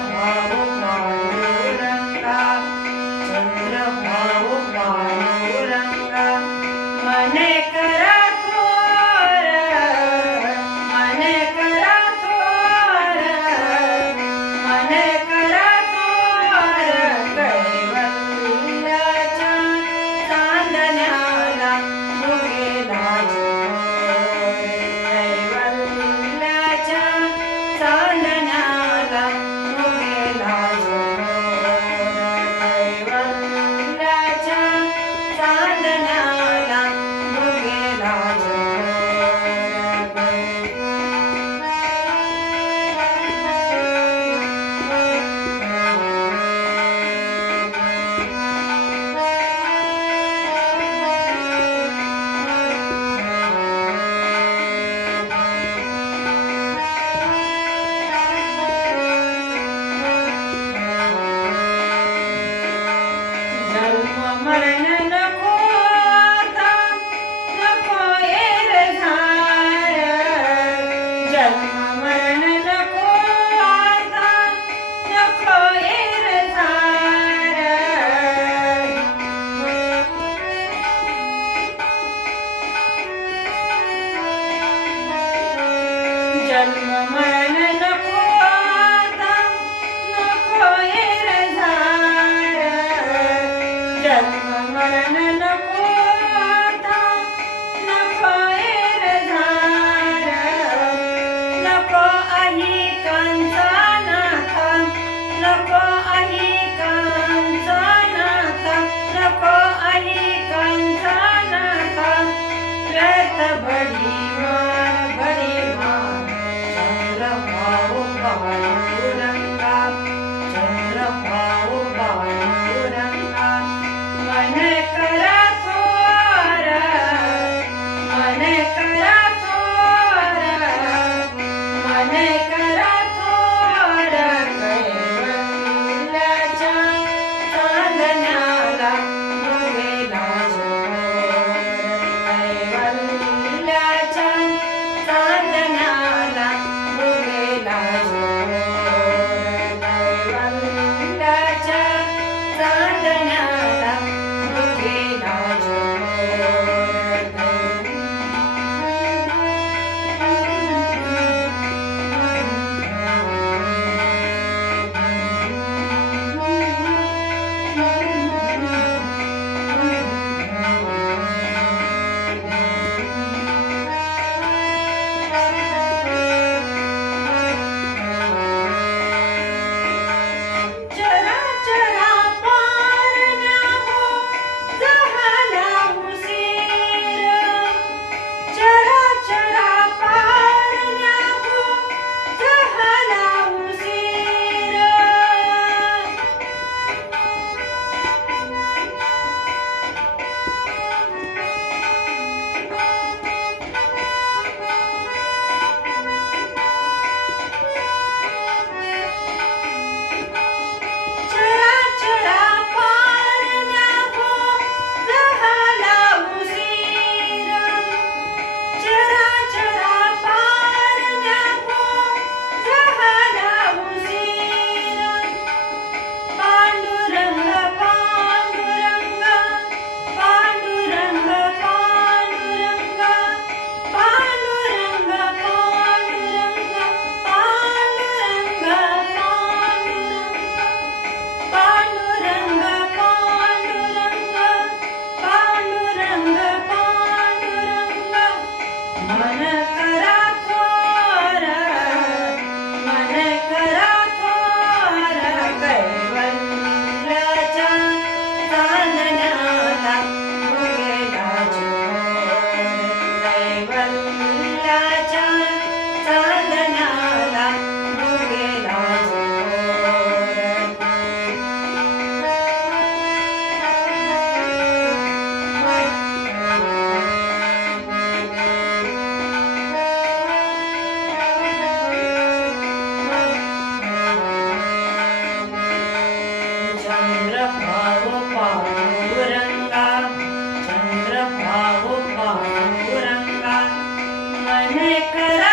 Amen. na na I run. ಕನಕರ